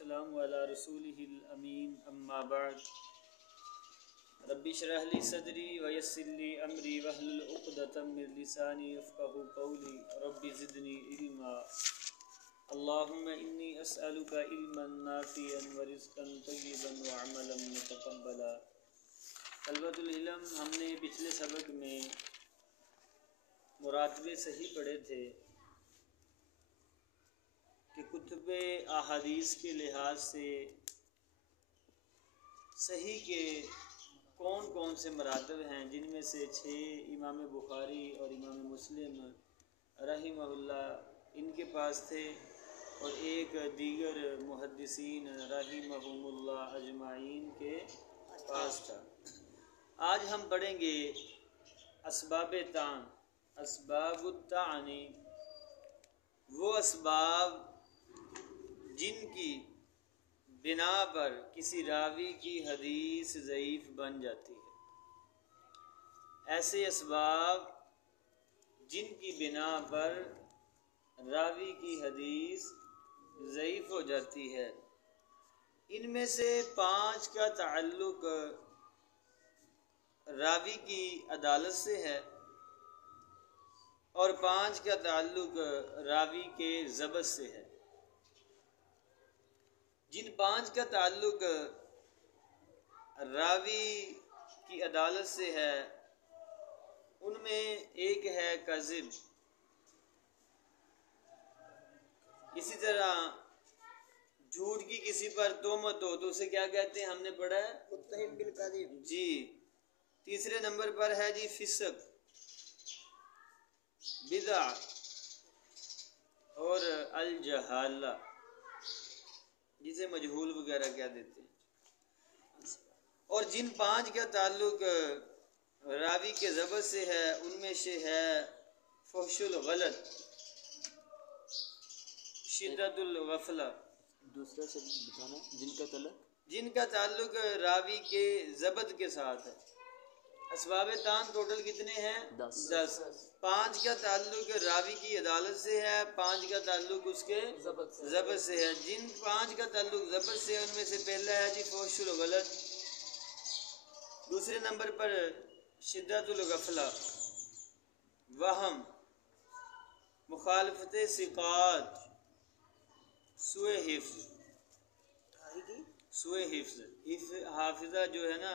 والسلام علی رسولہ الامین اما بعد رب اشرح لی صدری ویسر لی امری واحلل عقدۃ من لسانی یفقهوا قولی رب زدنی علما اللہم انی اسألک علما نافعا ورزقا طیبا وعملا متقبلا۔ طلبۃ العلم، ہم نے پچھلے سبق میں مراتبے صحیح پڑھے تھے کہ کتب احادیث کے لحاظ سے صحیح کے کون کون سے مراتب ہیں، جن میں سے 6 امام بخاری اور امام مسلم رحمہ اللہ ان کے پاس تھے اور ایک دیگر محدثین رحمہم اللہ اجمعین کے پاس تھا۔ آج ہم پڑھیں گے اسباب طعن، اسباب الطعن، وہ اسباب جن کی بنا پر کسی راوی کی حدیث ضعیف بن جاتی ہے، ایسے اسباب جن کی بنا پر راوی کی حدیث ضعیف ہو جاتی ہے۔ ان میں سے 5 کا تعلق راوی کی عدالت سے ہے اور 5 کا تعلق راوی کے ضبط سے ہے۔ جن 5 کا تعلق راوی کی عدالت سے ہے ان میں ایک ہے کذب، اسی طرح جھوٹ کی کسی پر تہمت ہو تو اسے کیا کہتے ہیں، ہم نے پڑھا ہے متہم بالکذب جی۔ تیسرے نمبر پر ہے جی فسق، بدع اور الجہالہ، جسے مجہول وغیرہ کہہ دیتے ہیں۔ اور جن 5 کا تعلق راوی کے ضبط سے ہے ان میں سے ہے فحش الغلط، شدت الغفلہ۔ دوسرا سے بتانا جن کا تعلق راوی کے ضبط کے ساتھ ہے۔ اسباب طعن ٹوٹل کتنے ہیں؟ 10۔ 5 کا تعلق راوی کی عدالت سے ہے، 5 کا تعلق اس کے ضبط سے ہے۔ جن 5 کا تعلق ضبط سے ہے ان میں سے پہلا ہے جی فحش الغلط، دوسرے نمبر پر شدت الغفلہ، وہم، مخالفت ثقات، سوء حفظ۔ حافظہ جو ہے نا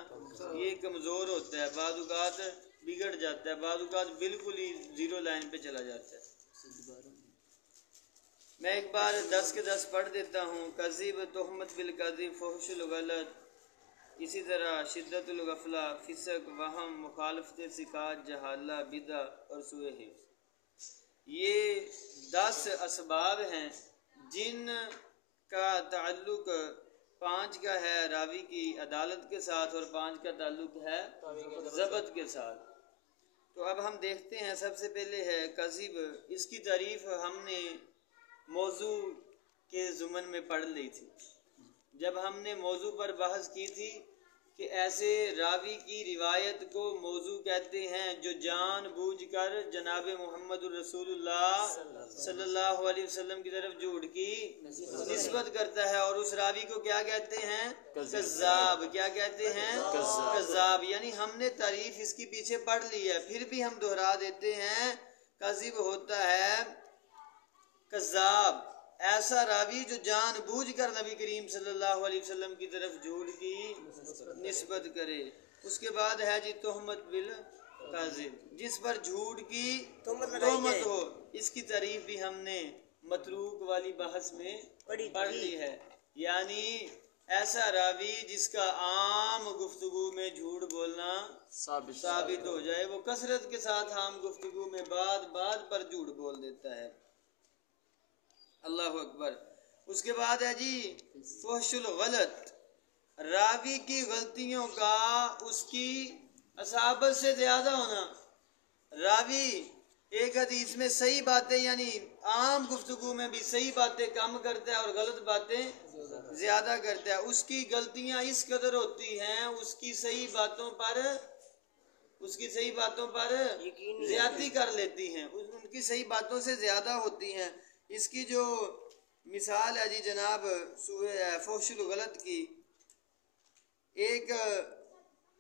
یہ کمزور ہوتا ہے، بعض اوقات بگڑ جاتا ہے، بعض اوقات بالکل ہی 0 لائن پہ چلا جاتا ہے۔ میں ایک بار 10 کے 10 پڑھ دیتا ہوں۔ کذب، تہمت بالکذب، فحش الغلط، اسی طرح شدت الغفلہ، فسق، وہم، مخالفت ثقات، جہالہ، بدع اور سوء حفظ۔ یہ 10 اسباب ہیں جن کا تعلق 5 کا ہے راوی کی عدالت کے ساتھ اور 5 کا تعلق ہے ضبط کے ساتھ۔ تو اب ہم دیکھتے ہیں، سب سے پہلے ہے کذب۔ اس کی تعریف ہم نے موضوع کے ضمن میں پڑھ لی تھی، جب ہم نے موضوع پر بحث کی تھی کہ ایسے راوی کی روایت کو موضوع کہتے ہیں جو جان بوجھ کر جناب محمد الرسول اللہ صلی اللہ علیہ وسلم کی طرف جھوٹ کی نسبت کرتا ہے، اور اس راوی کو کیا کہتے ہیں؟ کذاب۔ کیا کہتے ہیں؟ کذاب۔ یعنی ہم نے تعریف اس کی پیچھے پڑھ لی ہے، پھر بھی ہم دہرا دیتے ہیں۔ کذب ہوتا ہے کذاب، ایسا راوی جو جان بوجھ کر نبی کریم صلی اللہ علیہ وسلم کی طرف جھوٹ کی نسبت کرے۔ اس کے بعد ہے جی تہمت بالکذب، جس پر جھوٹ کی تہمت ہو۔ اس کی تعریف بھی ہم نے متروک والی بحث میں پڑھ لی ہے، یعنی ایسا راوی جس کا عام گفتگو میں جھوٹ بولنا ثابت ہو جائے، وہ کثرت کے ساتھ عام گفتگو میں بات پر جھوٹ بول دیتا ہے۔ اللہ اکبر۔ اس کے بعد ہے جی فحش الغلط، راوی کی غلطیوں کا اس کی اصحابت سے زیادہ ہونا۔ راوی ایک حدیث میں صحیح باتیں، یعنی عام گفتگو میں بھی صحیح باتیں کم کرتا ہے اور غلط باتیں زیادہ کرتا ہے۔ اس کی غلطیاں اس قدر ہوتی ہیں، اس کی صحیح باتوں پر زیادتی کر لیتی ہیں، ان کی صحیح باتوں سے زیادہ ہوتی ہیں۔ اس کی جو مثال ہے جی جناب فحش الغلط کی. ایک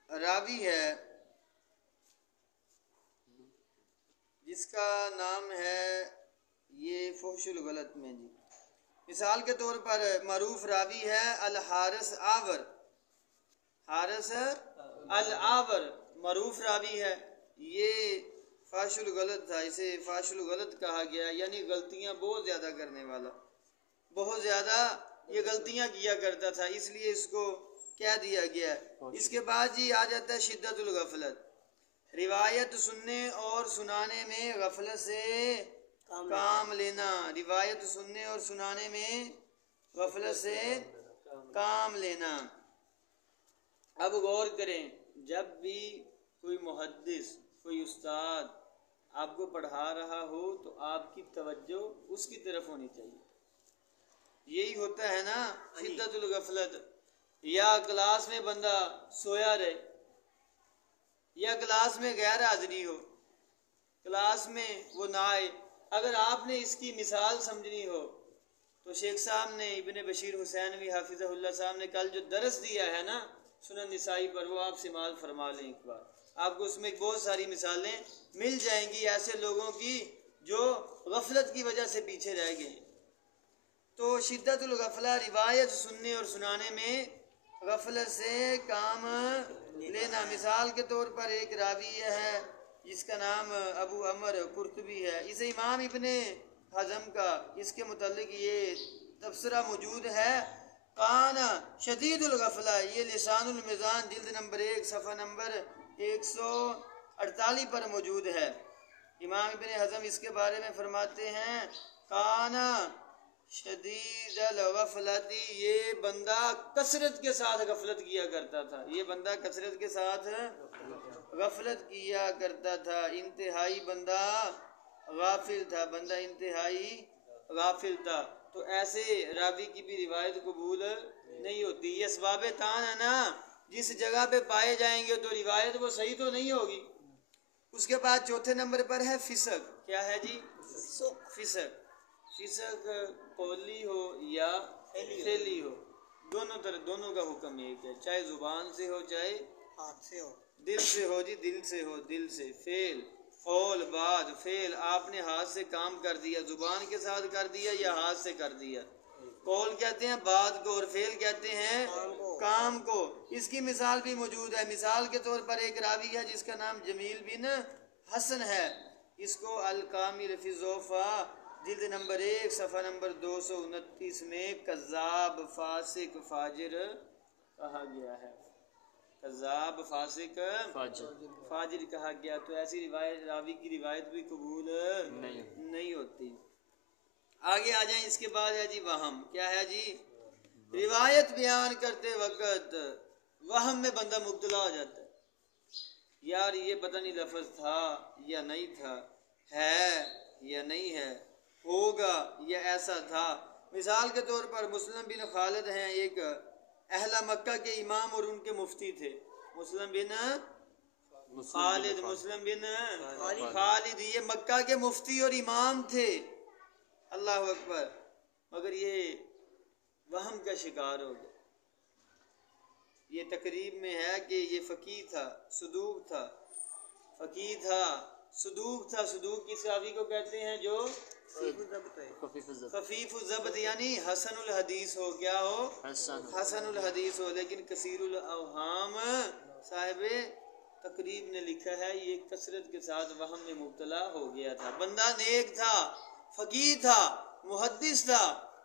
راوی ہے جس کا نام ہے یہ فحش الغلط میں جی. مثال کے طور پر معروف راوی ہے الحارث آور. حارث الآور معروف راوی ہے. یہ فحش الغلط تھا, اسے فحش الغلط کہا گیا, یعنی غلطیاں بہت زیادہ کرنے والا, بہت زیادہ یہ غلطیاں کیا کرتا تھا, اس لیے اس کو کہہ دیا گیا. اس کے بعد جی آ جاتا ہے شدت الغفلت. روایت سننے اور سنانے میں غفلت سے کام لینا. روایت سننے اور سنانے میں غفلت سے کام لینا. اب غور کریں, جب بھی کوئی محدث, کوئی استاد آپ کو پڑھا رہا ہو تو آپ کی توجہ اس کی طرف ہونی چاہیے. یہی ہوتا ہے نا شدت الغفلت. یا کلاس میں بندہ سویا رہے, یا کلاس میں غیر حاضری ہو, کلاس میں وہ نہ آئے. اگر آپ نے اس کی مثال سمجھنی ہو تو شیخ صاحب نے, ابن بشیر حسینوی حافظہ اللہ صاحب نے کل جو درس دیا ہے نا سنن نسائی پر, وہ آپ سماعت فرما لیں ایک بار. آپ کو اس میں بہت ساری مثالیں مل جائیں گی ایسے لوگوں کی جو غفلت کی وجہ سے پیچھے رہ گئے. تو شدت الغفلہ روایت سننے اور سنانے میں غفلت سے کام لینا. مثال کے طور پر ایک راوی ہے جس کا نام ابو عمر قرطبی ہے. اسے امام ابن حزم کا اس کے متعلق یہ تبصرہ موجود ہے, کان شدید الغفلہ. یہ لسان المیزان جلد نمبر 1 صفحہ نمبر 148 پر موجود ہے. امام ابن حزم اس کے بارے میں فرماتے ہیں کان شدید الغفلتی, یہ بندہ کثرت کے ساتھ غفلت کیا کرتا تھا. یہ بندہ کثرت کے ساتھ غفلت کیا کرتا تھا. انتہائی بندہ غافل تھا, بندہ انتہائی غافل تھا. تو ایسے راوی کی بھی روایت قبول نہیں ہوتی. یہ اسباب تان ہے نا, جس جگہ پہ پائے جائیں گے تو روایت وہ صحیح تو نہیں ہوگی. اس کے بعد چوتھے نمبر پر ہے فسق. کیا ہے جی؟ فسق. فسق قولی ہو یا فعلی ہو, دونوں کا حکم ایک ہے, چاہے زبان سے ہو چاہے ہاتھ سے ہو, دل سے ہو جی, دل سے ہو, دل سے. فعل, قول, بات. فعل آپ نے ہاتھ سے کام کر دیا, زبان کے ساتھ کر دیا یا ہاتھ سے کر دیا. قول کہتے ہیں بات کو اور فعل کہتے ہیں کام کو. اس کی مثال بھی موجود ہے. مثال کے طور پر ایک راوی ہے جس کا نام جمیل بن حسن ہے. اس کو الکامل فی الضعفاء جلد نمبر 1 صفحہ نمبر 229 میں کذاب, فاسق, فاجر کہا گیا ہے. کذاب, فاسق, فاجر کہا گیا. تو ایسی روایت, راوی کی روایت بھی قبول نہیں ہوتی. آگے آ جائیں. اس کے بعد ہے جی وہم. کیا ہے جی؟ روایت بیان کرتے وقت وہم میں بندہ مبتلا ہو جاتا ہے. یار یہ پتہ نہیں لفظ تھا یا نہیں تھا, ہے یا نہیں ہے, ہوگا یا ایسا تھا. مثال کے طور پر مسلم بن خالد ہیں, ایک اہل مکہ کے امام اور ان کے مفتی تھے. مسلم بن خالد, مسلم بن خالد, یہ مکہ کے مفتی اور امام تھے. اللہ اکبر. مگر یہ وہم کا شکار ہو گیا. یہ تقریب میں ہے کہ یہ فقیہ تھا, صدوق تھا, فقیہ تھا, صدوق تھا. صدوق کس راوی کو کہتے ہیں جو خفیف الضبط یعنی حسن الحدیث ہو. کیا ہو؟ حسن الحدیث ہو. لیکن کثیر الاوہام صاحب تقریب نے لکھا ہے یہ کثرت کے ساتھ وہم میں مبتلا ہو گیا تھا. بندہ نیک تھا, فقیہ تھا, محدث تھا,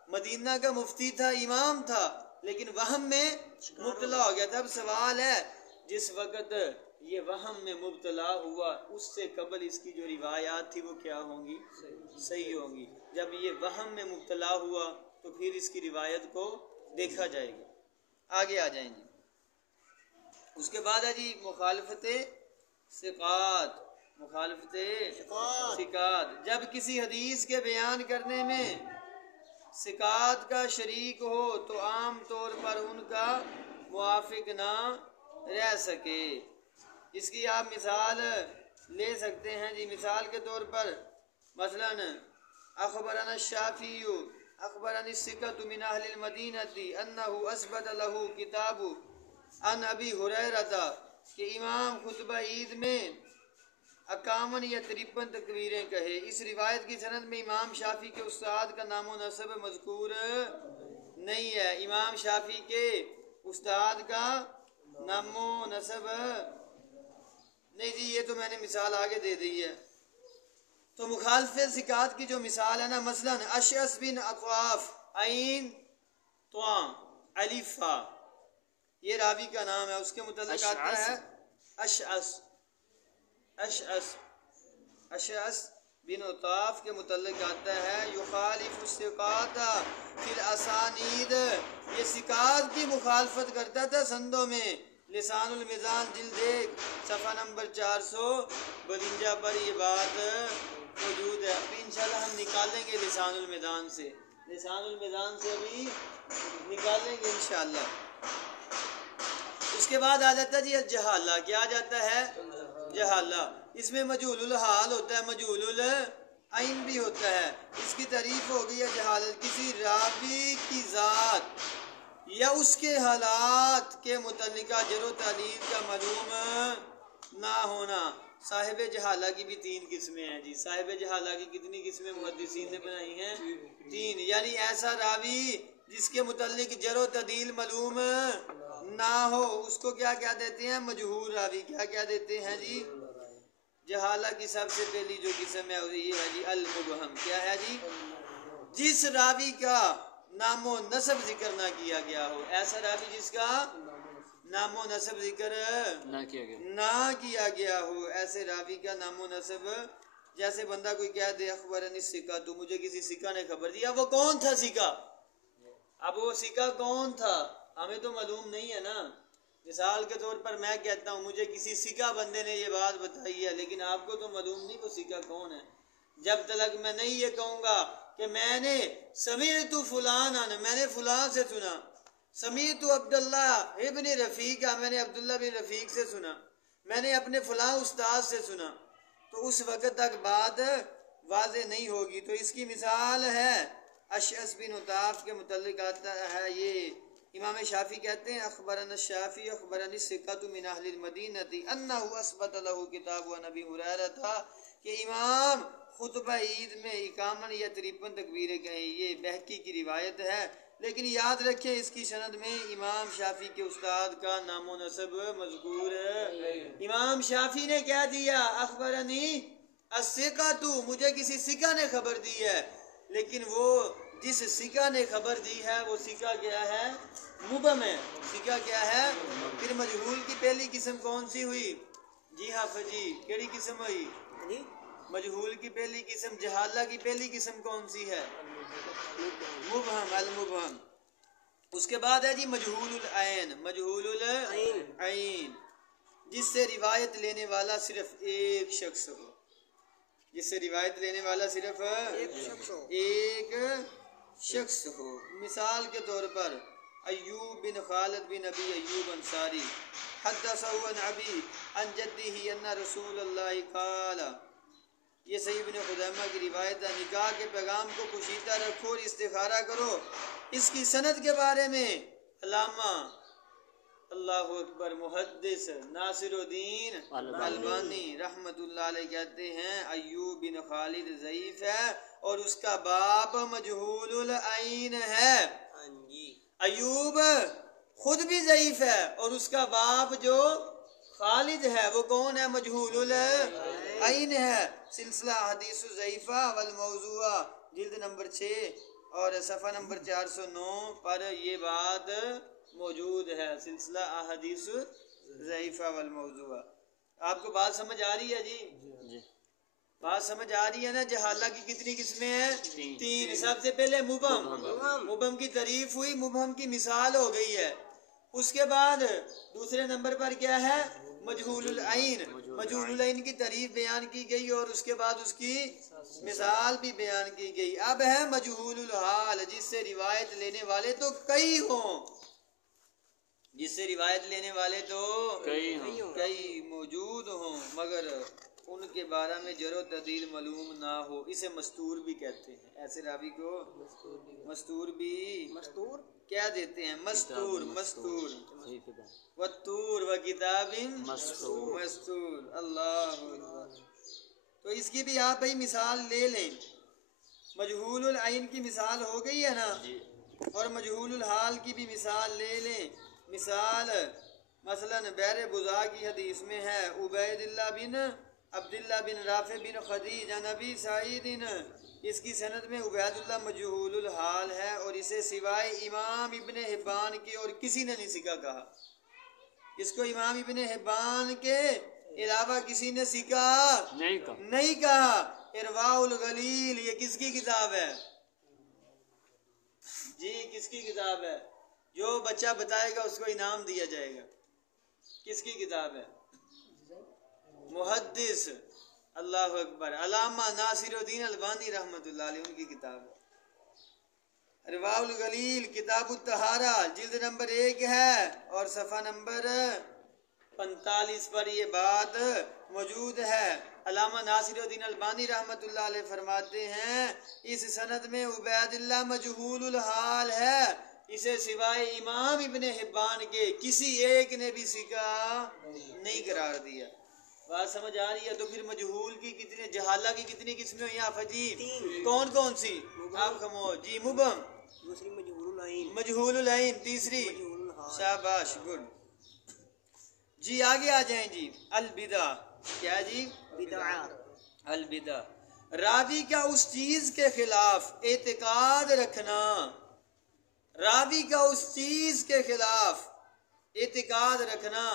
مدینہ کا مفتی تھا, امام تھا, لیکن وہم میں مبتلا ہو گیا تھا. اب سوال ہے جس وقت یہ وہم میں مبتلا ہوا اس سے قبل اس کی جو روایات تھی وہ کیا ہوں گی؟ صحیح ہوں گی. جب یہ وہم میں مبتلا ہوا تو پھر اس کی روایت کو دیکھا جائے گا. آگے آ جائیں جی. اس کے بعد ہے جی مخالفت ثقات. مخالفت ثقات, جب کسی حدیث کے بیان کرنے میں ثقات کا شریک ہو تو عام طور پر ان کا موافق نہ رہ سکے. اس کی آپ مثال لے سکتے ہیں جی. مثال کے طور پر مثلا اخبرنا الشافعی اخبرنی الثقۃ من اہل المدینہ انہ اثبت لہ کتاب عن ابی ہریرہ کہ امام خطبہ عید میں 51 یا 53 تکبیریں کہے. اس روایت کی سند میں امام شافعی کے استاد کا نام و نسب مذکور نہیں ہے. امام شافعی کے استاد کا نام و نسب نہیں جی، یہ تو میں نے مثال آگے دے دی ہے. تو مخالف ثقات کی جو مثال ہے نا، مثلا اشعث بن اطواف عین طعام الف فا، یہ راوی کا نام ہے. اس کے متعلق آتا ہے اشعث بن اطواف کے متعلق آتا ہے یخالف الثقات فی الاسانید، یہ ثقات کی مخالفت کرتا تھا سندوں میں. لسان المیزان جلد 1 صفحہ نمبر 452 پر یہ بات موجود ہے. ابھی انشاءاللہ ہم نکالیں گے لسان المیزان سے، لسان المیزان سے ابھی نکالیں گے انشاءاللہ. اس کے بعد آ جاتا ہے جی الجہالہ. کیا آ جاتا ہے؟ جہالہ. اس میں مجہول الحال ہوتا ہے، مجہول العین بھی ہوتا ہے. اس کی تعریف ہو گئی ہے جہالت، کسی راوی کی ذات یا اس کے حالات کے متعلقہ جر و تعدیل کا معلوم نہ ہونا. صاحب جہالہ کی بھی 3 قسمیں ہیں جی. صاحب جہالہ کی کتنی قسمیں محدثین نے بنائی ہیں؟ 3. یعنی ایسا راوی جس کے متعلق جر و تعدیل معلوم نہ ہو، اس کو کیا کیا دیتے ہیں؟ مجہول راوی. کیا دیتے ہیں جی؟ جہالہ کی سب سے پہلی جو قسم ہے یہ ہے جی المبہم. کیا ہے جی؟ جس راوی کا نام و نسب ذکر نہ کیا گیا ہو. ایسا راوی جس کا نام و نسب ذکر نہ کیا گیا ہو، ایسے راوی کا نام و نسب. جیسے بندہ کوئی کہہ دے اخبرنی الثقہ، تو مجھے کسی ثقہ نے خبر دیا. وہ کون تھا ثقہ؟ اب وہ ثقہ کون تھا ہمیں تو معلوم نہیں ہے نا. مثال کے طور پر میں کہتا ہوں مجھے کسی ثقہ بندے نے یہ بات بتائی ہے، لیکن آپ کو تو معلوم نہیں وہ ثقہ کون ہے. جب تک میں نہیں یہ کہوں گا کہ میں نے سمیعت فلانا، میں نے فلاں سے سنا، سمیعت عبداللہ ابن رفیق، میں نے عبداللہ بن رفیق سے سنا، میں نے اپنے فلاں استاد سے سنا، تو اس وقت تک بات واضح نہیں ہوگی. تو اس کی مثال ہے اشعث بن اطواف کے متعلق آتا ہے یہ امام شافعی کہتے ہیں اخبرنا الشافعی اخبرنی الثقۃ من اہل المدینہ انہ اثبت لہ کتاب عن ابی ہریرہ تھا کہ امام خطبہ عید میں 51 یا 53 تکبیریں کہیں. یہ بہقی کی روایت ہے، لیکن یاد رکھیں اس کی سند میں امام شافعی کے استاد کا نام و نسب مذکور ہے. امام شافعی نے کہہ دیا اخبرنی الثقۃ، مجھے کسی ثقہ نے خبر دی ہے، لیکن وہ جس ثقہ نے خبر دی ہے وہ ثقہ کیا ہے؟ مبہم ہے. ثقہ کیا ہے؟ پھر مجہول کی پہلی قسم کون سی ہوئی؟ جی ہاں فجی، کیڑی قسم ہوئی؟ مجہول کی پہلی قسم. جہالہ کی پہلی قسم کون سی ہے؟ مبہم، المبہم. اس کے بعد ہے جی مجہول العین. مجہول العین جس سے روایت لینے والا صرف ایک شخص ہو، جس سے روایت لینے والا صرف ایک شخص ہو. مثال کے طور پر ایوب بن خالد بن ابی ایوب انصاری حدثہ عن ابی عن جدہ ان رسول اللہ قال، یہ صحیح ابن خزیمہ کی روایت ہے. نکاح کے پیغام کو پوشیدہ رکھو اور استخارہ کرو. اس کی سند کے بارے میں علامہ اللہ اکبر محدث ناصر الدین البانی رحمت اللہ علیہ کہتے ہیں ایوب بن خالد ضعیف ہے اور اس کا باپ مجہول العین ہے. ایوب خود بھی ضعیف ہے اور اس کا باپ جو خالد ہے وہ کون ہے؟ مجہول العین ہے. سلسلہ حدیث ضعیفہ والموضوعہ جلد نمبر 6 اور صفحہ نمبر 409 پر یہ بات موجود ہے. سلسلہ احادیث ضعیفہ والموضوعہ. آپ کو بات سمجھ آ رہی ہے جی؟ بات سمجھ آ رہی ہے نا؟ جہالہ کی کتنی قسمیں ہیں؟ 3. سب سے پہلے مبہم. مبہم کی تعریف ہوئی، مبہم کی مثال ہو گئی ہے. اس کے بعد دوسرے نمبر پر کیا ہے؟ مجہول العین. مجہول العین کی تعریف بیان کی گئی اور اس کے بعد اس کی مثال بھی بیان کی گئی. اب ہے مجہول الحال، جس سے روایت لینے والے تو کئی ہوں، جس سے روایت لینے والے تو کئی موجود ہوں مگر ان کے بارے میں جر و تعدیل معلوم نہ ہو، اسے مستور بھی کہتے ہیں، ایسے راوی کو مستور بھی کیا دیتے ہیں، مستور مستور والطور وکتاب مستور۔ اللہ اکبر۔ تو اس کی بھی آپ بھائی مثال لے لیں، مجہول العین کی مثال ہو گئی ہے نا، اور مجہول الحال کی بھی مثال لے لیں۔ مثال مثلا بیر بزا کی حدیث میں ہے عبید اللہ بن عبداللہ بن رافع بن خدیج عن ابی سعید، اس کی سند میں عبید اللہ مجہول الحال ہے، اور اسے سوائے امام ابن حبان کے اور کسی نے نہیں سکا کہا، اس کو امام ابن حبان کے علاوہ کسی نے سکا نہیں کہا۔ ارواء الغلیل یہ کس کی کتاب ہے جی، کس کی کتاب ہے؟ جو بچہ بتائے گا اس کو انعام دیا جائے گا۔ کس کی کتاب ہے؟ محدث، اللہ اکبر، علامہ ناصر الدین البانی رحمۃ اللہ علیہ، ان کی کتاب ہے ارواء الغلیل، کتاب الطہارہ، جلد نمبر 1 ہے اور صفحہ نمبر 45 پر یہ بات موجود ہے۔ علامہ ناصر الدین البانی رحمۃ اللہ علیہ فرماتے ہیں اس سند میں عبید اللہ مجہول الحال ہے، اسے سوائے امام ابن حبان کے کسی ایک نے بھی سکا نہیں قرار دیا۔ بات سمجھ آ رہی ہے؟ تو پھر مجہول کی کتنے، جہالہ کی کتنی قسمیں ہوئی آپ جی؟ کون کون سی؟ آپ خاموش جی۔ مبہم، دوسری مجہول العین، مجہول العین، تیسری شاباش، گڈ جی۔ آگے آ جائیں جی، البدع، کیا جی؟ بدعات، البدع، راوی کا اس چیز کے خلاف اعتقاد رکھنا، راوی کا اس چیز کے خلاف اعتقاد رکھنا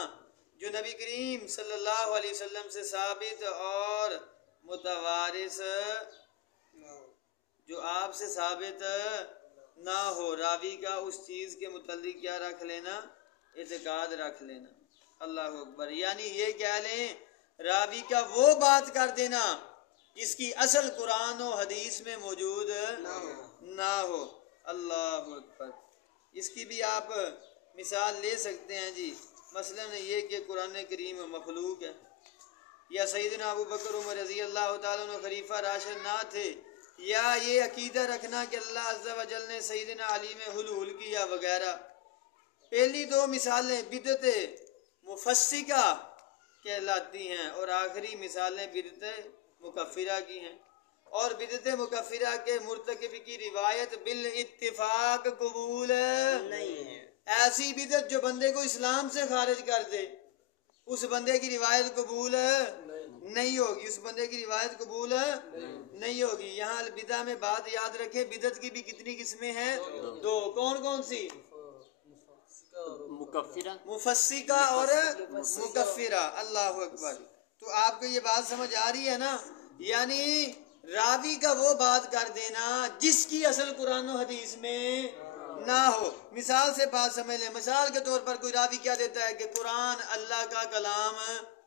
جو نبی کریم صلی اللہ علیہ وسلم سے ثابت اور متوارث، جو آپ سے ثابت نہ ہو، راوی کا اس چیز کے متعلق کیا رکھ لینا؟ اعتقاد رکھ لینا۔ اللہ اکبر، یعنی یہ کہہ لیں راوی کا وہ بات کر دینا جس کی اصل قرآن و حدیث میں موجود نہ ہو۔ اللہ اکبر، اس کی بھی آپ مثال لے سکتے ہیں جی، مثلا یہ کہ قرآن کریم مخلوق ہے، یا سیدنا ابو بکر عمر رضی اللہ تعالیٰ عنہ خلیفہ راشد نہ تھے، یا یہ عقیدہ رکھنا کہ اللہ عز و جل نے سیدنا علی میں حلول کیا وغیرہ۔ پہلی دو مثالیں بدعت مفسقہ کہلاتی ہیں اور آخری مثالیں بدعت مکفرہ کی ہیں، اور بدعت مکفرہ کے مرتکب کی روایت بالاتفاق قبول نہیں ہے۔ ایسی بدعت جو بندے کو اسلام سے خارج کر دے، اس بندے کی روایت قبول نہیں ہوگی، اس بندے کی روایت قبول نہیں ہوگی۔ یہاں البدع میں بات یاد رکھیں، بدعت کی بھی کتنی قسمیں ہیں؟ دو۔ کون کون سی؟ مکفرہ، مفسقہ اور مکفرہ۔ اللہ اکبر، تو آپ کو یہ بات سمجھ آ رہی ہے نا؟ یعنی راوی کا وہ بات کر دینا جس کی اصل قرآن و حدیث میں نہ ہو۔ مثال سے بات سمجھ لیں، مثال کے طور پر کوئی راوی کیا دیتا ہے کہ قرآن اللہ کا کلام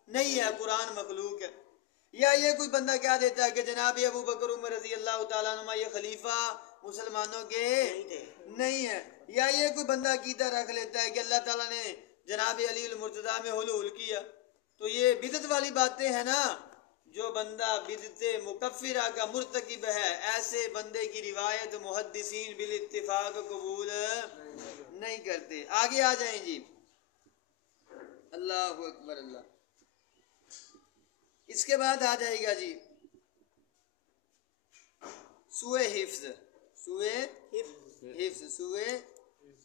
نہیں ہے، قرآن مخلوق ہے، یا یہ کوئی بندہ کیا دیتا ہے کہ جناب ابو بکر عمر رضی اللہ تعالیٰ عنہ یہ خلیفہ مسلمانوں کے نہیں ہے، یا یہ کوئی بندہ عقیدہ رکھ لیتا ہے کہ اللہ تعالیٰ نے جناب علی المرتضیٰ میں حلول کیا، تو یہ بدعت والی باتیں ہیں نا۔ جو بندہ بدعت مکفرہ کا مرتکب ہے، ایسے بندے کی روایت محدثین بالاتفاق قبول نہیں کرتے۔ آگے آ جائیں جی، اللہ اکبر اللہ۔ اس کے بعد آ جائے گا جی سوء حفظ، سوء حفظ، سوء،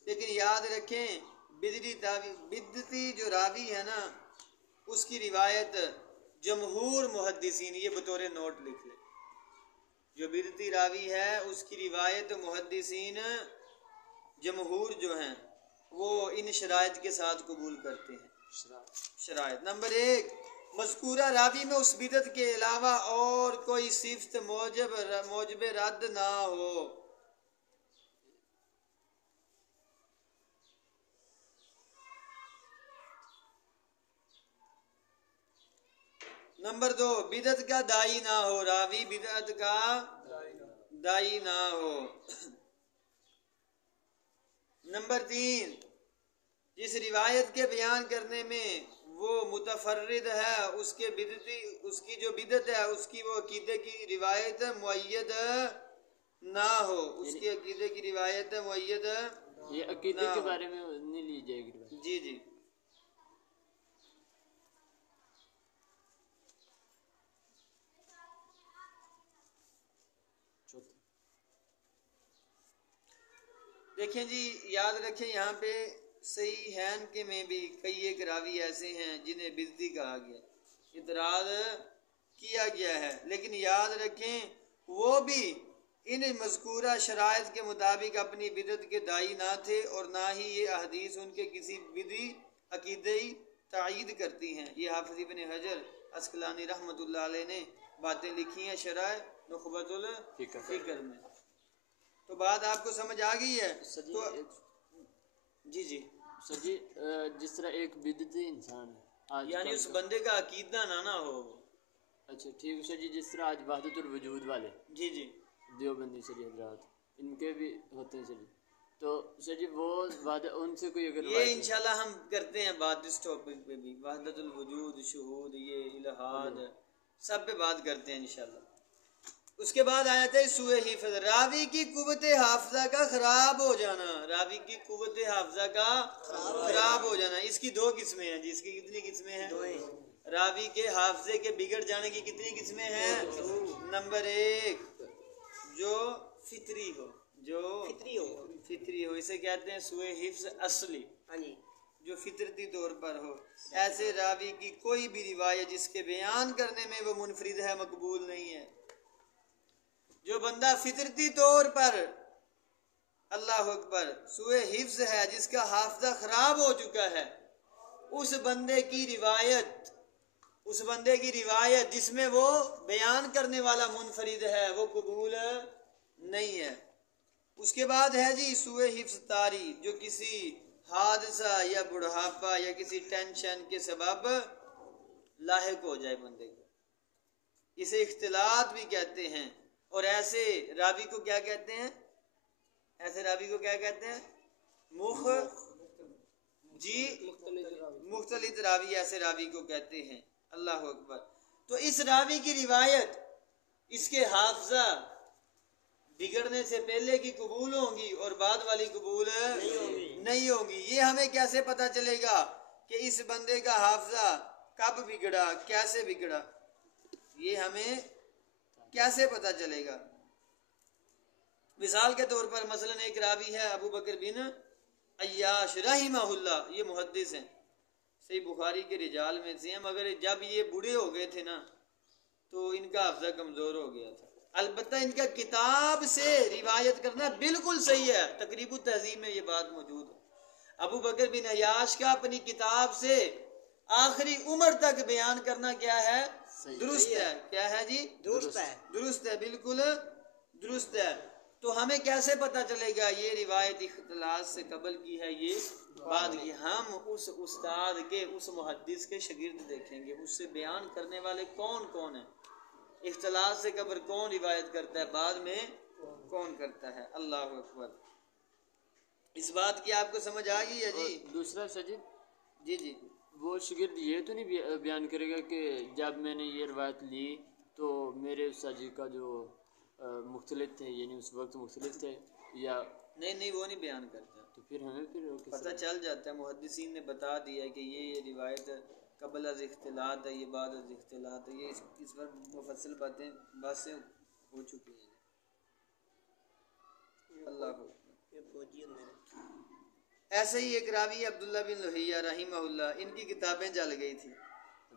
لیکن یاد رکھیں بدعتی جو راوی ہے نا اس کی روایت جمہور محدثین، یہ بطور نوٹ لکھ لیں، جو بدعتی راوی ہے اس کی روایت محدثین جمہور جو ہیں وہ ان شرائط کے ساتھ قبول کرتے ہیں۔ شرائط نمبر 1، مذکورہ راوی میں اس بدعت کے علاوہ اور کوئی صفت موجب رد نہ ہو۔ نمبر 2، بدعت کا داعی نہ ہو، راوی بدعت کا داعی نہ ہو۔ نمبر 3، جس روایت کے بیان کرنے میں وہ متفرد ہے، اس کے بدعتی، اس کی جو بدعت ہے اس کی وہ عقیدے کی روایت مؤید نہ ہو، اس کی عقیدے کی روایت مؤید یہ عقیدے کے بارے میں نہیں لی جائے گی بات. جی جی. دیکھیں جی، یاد رکھیں یہاں پہ صحیح ہین کے میں بھی کئی ایک راوی ایسے ہیں جنہیں بدعتی کہا گیا، اعتراض کیا گیا ہے، لیکن یاد رکھیں وہ بھی ان مذکورہ شرائط کے مطابق اپنی بدعت کے داعی نہ تھے، اور نہ ہی یہ احادیث ان کے کسی بدعی عقیدئی تائید کرتی ہیں. یہ حافظ ابن حجر عسقلانی رحمۃ اللہ علیہ نے باتیں لکھی ہیں شرح نخبۃ الفکر میں. تو بات آپ کو سمجھ آ گئی ہے؟ تو جی جی سر جی جس طرح ایک بدعتی انسان ہے آج یعنی کل اس کا- بندے کا عقیدہ نہ ہو. اچھا ٹھیک ہے سر جی، جس طرح آج وحدت الوجود والے جی جی دیوبندی سر جی حضرات ان کے بھی ہوتے ہیں سر جی، تو سر جی وہ ان سے کوئی اگر یہ روایت ہے- انشاءاللہ ہم کرتے ہیں بات اس ٹاپک پہ بھی، وحدت الوجود، شہود، یہ الہاد سب پہ بات کرتے ہیں انشاءاللہ. اس کے بعد آیا تھا سوء حفظ، راوی کی قوت حافظہ کا خراب ہو جانا. راوی کی قوت حافظہ کا خراب ہو جانا، اس کی دو قسمیں ہیں جی. اس کی کتنی قسمیں ہیں؟ راوی کے حافظے کے بگڑ جانے کی کتنی قسمیں ہیں؟ نمبر 1 جو فطری ہو، جو فطری ہو اسے کہتے ہیں سوء حفظ اصلی، ہاں جی. جو فطرتی طور پر ہو. ایسے راوی کی کوئی بھی روایت جس کے بیان کرنے میں وہ منفرد ہے مقبول نہیں ہے. جو بندہ فطرتی طور پر، اللہ اکبر، سوء حفظ ہے، جس کا حافظہ خراب ہو چکا ہے، اس بندے کی روایت جس میں وہ بیان کرنے والا منفرد ہے وہ قبول نہیں ہے. اس کے بعد ہے جی سوء حفظ طاری، جو کسی حادثہ یا بڑھاپا یا کسی ٹینشن کے سبب لاحق ہو جائے بندے کو، اسے اختلاط بھی کہتے ہیں. اور ایسے راوی کو کیا کہتے ہیں؟ ایسے راوی کو کیا کہتے ہیں؟ مختلط راوی ایسے راوی کو کہتے ہیں. اللہ اکبر. تو اس راوی کی روایت اس کے حافظہ بگڑنے سے پہلے کی قبول ہوں گی اور بعد والی قبول نہیں ہوں گی. یہ ہمیں کیسے پتہ چلے گا کہ اس بندے کا حافظہ کب بگڑا، کیسے بگڑا؟ یہ ہمیں کیسے پتہ چلے گا؟ مثال کے طور پر مثلا ایک راوی ہے ابو بکر بن عیاش رحمہ اللہ، یہ محدث ہیں، صحیح بخاری کے رجال میں سے ہیں، مگر جب یہ بوڑھے ہو گئے تھے نا تو ان کا حافظہ کمزور ہو گیا تھا. البتہ ان کا کتاب سے روایت کرنا بالکل صحیح ہے، تقریب التہذیب میں یہ بات موجود ہے. ابو بکر بن عیاش کا اپنی کتاب سے آخری عمر تک بیان کرنا کیا ہے؟ درست ہے. کیا ہے جی؟ درست ہے، بالکل درست ہے. تو ہمیں کیسے پتہ چلے گا یہ روایت اختلاط سے قبل کی ہے یہ بعد کی؟ ہم اس استاد کے، اس محدث کے شاگرد دیکھیں گے، اس سے بیان کرنے والے کون کون ہیں، اختلاط سے قبل کون روایت کرتا ہے، بعد میں کون کرتا ہے. اللہ اکبر. اس بات کی آپ کو سمجھ آ گئی ہے جی؟ اور دوسرا سر جی جی وہ شاگرد یہ تو نہیں بیان کرے گا کہ جب میں نے یہ روایت لی تو میرے استاد جی کا جو مختلف تھے، یعنی اس وقت مختلف تھے، یا نہیں وہ نہیں بیان کرتا. تو پھر ہمیں پتہ چل جاتا ہے، محدثین نے بتا دیا ہے کہ یہ روایت قبل از اختلاط ہے، یہ بعد از اختلاط ہے. یہ اس پر مفصل باتیں ہو چکی ہیں. اللہ کو ایسے ہی ایک راوی عبداللہ بن لہیہ رحمہ اللہ، ان کی کتابیں جل گئی تھی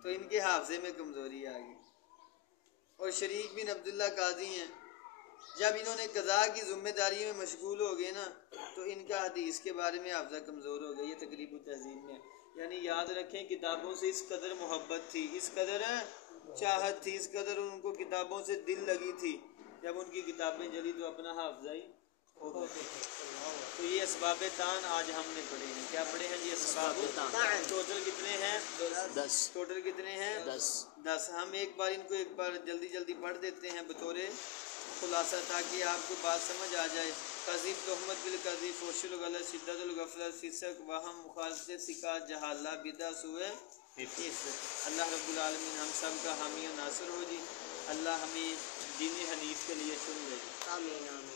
تو ان کے حافظے میں کمزوری آ گئی. اور شریک بن عبداللہ قاضی ہیں، جب انہوں نے قضاء کی ذمہ داری میں مشغول ہو گئے نا تو ان کا حدیث کے بارے میں حافظہ کمزور ہو گیا. یہ تقریب التہذیب میں. یعنی یاد رکھیں کتابوں سے اس قدر محبت تھی، اس قدر چاہت تھی، اس قدر ان کو کتابوں سے دل لگی تھی، جب ان کی کتابیں جلی تو اپنا حافظہ ہی ہو گیا. تو یہ اسباب تان آج ہم نے پڑھے ہیں. کیا پڑھے ہیں جی؟ اسباب تان. ٹوٹل کتنے ہیں؟ 10. ٹوٹل کتنے ہیں؟ 10. ہم ایک بار جلدی پڑھ دیتے ہیں بطور خلاصہ تاکہ آپ کو بات سمجھ آ جائے. قذف، تہمت بالقذف، فحش الغلط، شدت الغفلت، فسق، وہم، مخالفت ثقات، جہالہ، بدعہ، سوء حفظ۔ اللہ رب العالمین ہم سب کا حامی و ناصر ہو جی، اللہ ہمیں دین حنیف کے لیے چن لے جی۔ آمین آمین۔